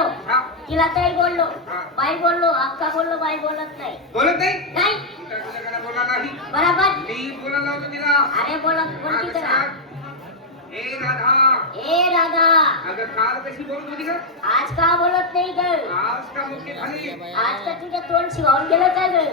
बोललो, हा. तिला ताई बोललो, हा. बाई बोललो, अक्का बोललो, बाई बोलत नाही. बोलत नाही नाही तुझ्याकडे बोला नाही बराबर. मी बोलायला होतो तिला अरे बोलत बोलती तर ना. ए राधा ए राधा, अगं काल कशी बोलत होती का आज का बोलत नाही ग? आज का मुख्य खाली आज का तुझं तोंड शिवावून गेलं का ग?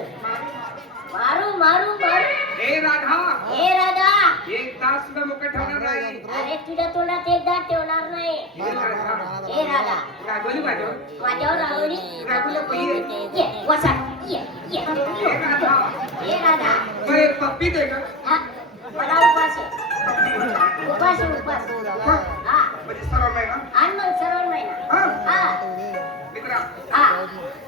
मारू मारू मारू. ए राधा ए राधा, एक तास सुद्धा मुख्य ठेवणार नाही अरे तुझ्या तोंडात एकदा ठेवणार नाही. ए राधा ए राधा, रागवली माझ्यावर माझ्यावर रागवली. रागवलं पाहिजे ये वसा ये ये. ए राधा ए राधा, मग एक पप्पी दे का हा, मला उपास आहे. उपास आहे, उपास. हा, म्हणजे सर्व नाही ना आण मग सरळ महिना. हा हा मित्रा हा.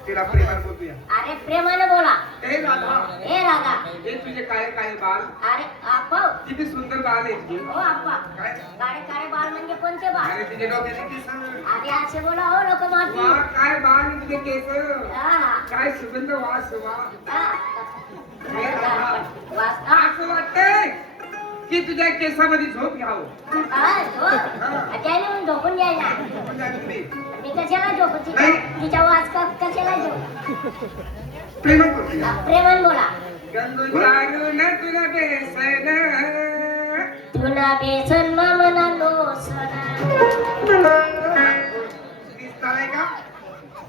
तिला प्रेमाने बोलूया अरे प्रेमाने बोला. ए राधा ए राधा, हे तुझे काय काय बाल अरे आप्पा, किती सुंदर बाल आहे तुझे हो आप्पा. काय काळे काळे बाळ म्हणजे कोणते बाळ? अरे तुझे डोक्याचे केस आधी असे बोला हो लोक वा मारतील. काय बाल आहे तुझे केस हा काय सुगंध वास वा हा. ए राधा वास हा. असं वाटतंय की तुझ्या केसामध्ये झोप घ्यावं हा, झोप. त्याने मग झोपून द्यायला. पण जात नाही. मी कशाला झोपू नाही. तिच्या वाच का कशाला झोप? प्रेमात बोलूया प्रेमान बोला. गंगू जाणून तुला बेसन तुला बेसन मामना लोसना. दिसताय का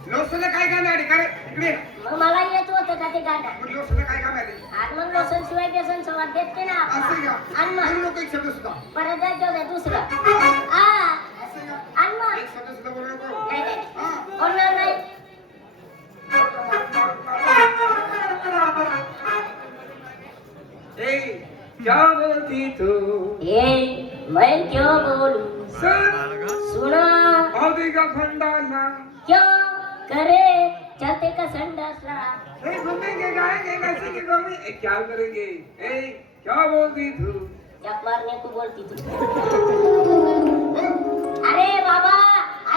लोसला काय काम आहे काय इकडे मग मला येत होतं का ते गाणं? मग लोसला काय काम आहे आणि मग लोसन शिवाय बेसन संवाद देत नाही ना असं आपण. का आणि मग लोक एक शब्द सुद्धा परत जायचं होतं दुसरं. हा असं का आणि मग एक शब्द सुद्धा बोलू नको नाही नाही हा बोलणार नाही. ए क्या बोलती तू ए मैं क्यों बोलूं? सुन सुना आदि का खंडाना क्यों करे चलते का संडासला. ए घूमेंगे गाएंगे कैसे की कमी ए क्या करेंगे ए क्या बोलती तू जप मारने को बोलती तू. अरे बाबा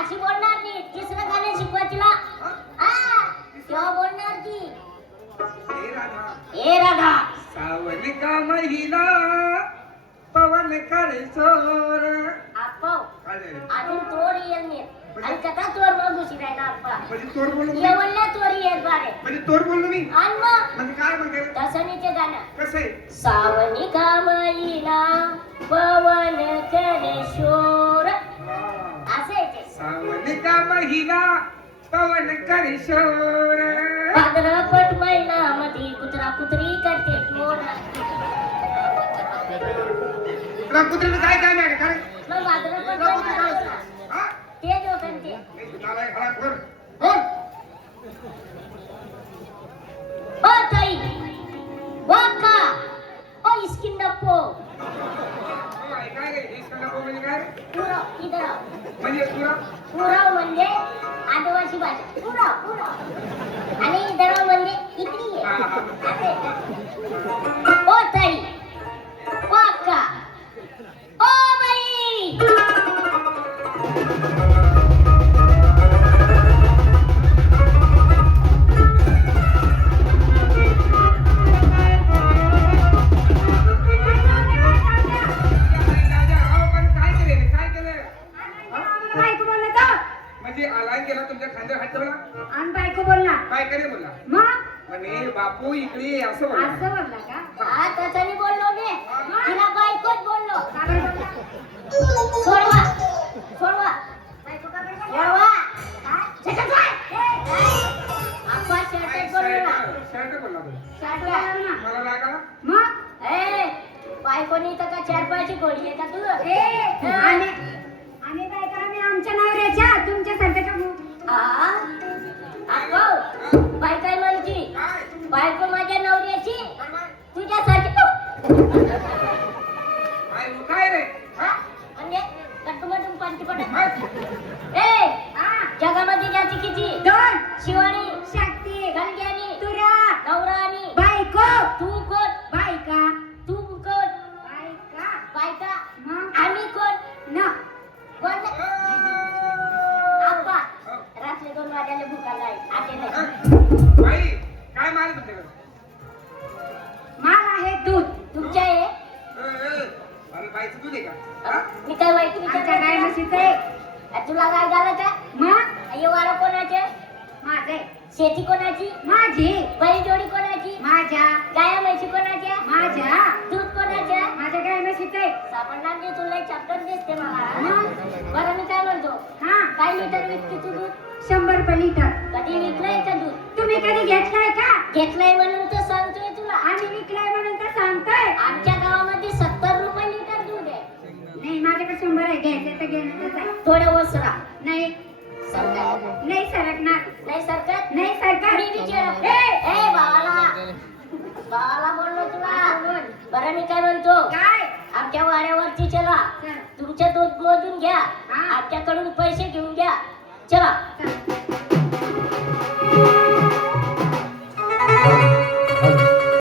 अशी बोलणार नाही. तिसरं गाणं शिकवा तिला. हा तेव्हा बोलणार ती. ए राधा ए राधा, सावन का महिना पवन करे सोर आप्पा काय झालं? अजून तोरी येत नाही. आणि कथा तोर मग दुसरी राहिला आप्पा. म्हणजे तोर बोललो मी? येवल्या तोरी येत बारे. म्हणजे तोर बोललो मी आणि मग म्हणजे काय म्हणते तसं नाही ते गाणं. कसं आहे सावनी का महिना पवन करे शोर. वा. असं आहे ते. सावन का महिना पवन करे शोर भाद्रपद महिन्यामध्ये कुत्रा कुत्री करते मोर. तुला कुत्रीचं काय काम आहे काय मग भाद्रपद तुला कुत्री काय महिना असतं? हा? तेच होतं ते. ए, तू नालायक हरामखोर. कोण? ओ ताई वाका ओ इस्किंडप्पो हो, ऐका रे, इसका नको म्हणजे काय पुरव इधर आओ. म्हणजे तुला पुरव म्हणजे आदिवासी भाषा. पुरव पुरव आणि इधर आओ म्हणजे इकडे ये. हा, हा. असे. ओ ताई वाका ओ बाई. राजा, अहो, पण काय केलं काय केलं बायको बोलला तर म्हणजे आलाय गेला तुमच्या खांद्यावर हात ठेवला आणि बायको बोलला काय करे बोलला मग म्हणे बापू इकडे ये, असं बोलला असं बोलला का? हा तसं बोललो मी. तिला बायकोच बोललो. का बरं बोलला? सोडवा सोडवा बायको का बरं बोलला? सोडवा. हा? झटक वाय. आप्पा शर्टच बोललो ना. शर्ट बोलला तो. शाट बोलला ना. मला लागला मग ए बायकोनी तर का चार पायची गोळी आहे का तू? ए आणि बायका आम्ही आमच्या नवऱ्याच्या तुमच्या सारख्याच्या अहो बाय काय म्हणती? काय बायको माझ्या नवऱ्याची बरोबर? तुझ्यासारखी. काय रे हा? म्हणजे कट्टुमटून पंटी पटत. काय? ए हा? जगामध्ये जाती किती? दोन शिवानी, शक्ती गलग्यानी, तुरा नवरानी. बायको तू कोण? बायका तू कोण? बायका बायका. मग आम्ही कोण? न कोण? आप्पा रात्री 2 वाजायला भुका नाही. आते नाही. बाई काय मारत तुमच्याकडे माल आहे दूध तुमच्या हे शेती कोणाची? माझी. बैलजोडी कोणाची? माझ्या. गाया म्हशी कोणाच्या? माझ्या. दूध कोणाच्या? माझ्या गाय म्हशीचं आहे. सापडणार नाही तुला चॅप्टर दिसते मला. मग? बरं मी काय म्हणतो, हा. काय लिटर विकते तू दूध? 100 रुपये लिटर. कधी विकलंय का दूध? तुम्ही कधी घेतलाय का? घेतलंय म्हणून तर सांगतोय तुला. आम्ही विकलाय म्हणून तर सांगतोय. आमच्या गावामध्ये 70 रुपये लिटर दूध आहे. नाही माझ्याकडे 100 आहे. घ्यायचं तर घेण्यातच आहे. थोडं ओसरा. नाही. सरकार नाही सरकणार. नाही सरकार. नाही सरकार. मी विचार ए भावाला बोललो तुला. बरं मी काय म्हणतो, काय? आमच्या वाड्यावरती चला, चल. तुमचे दूध मोजून घ्या, हा. आमच्याकडून पैसे घेऊन घ्या. चला. चल.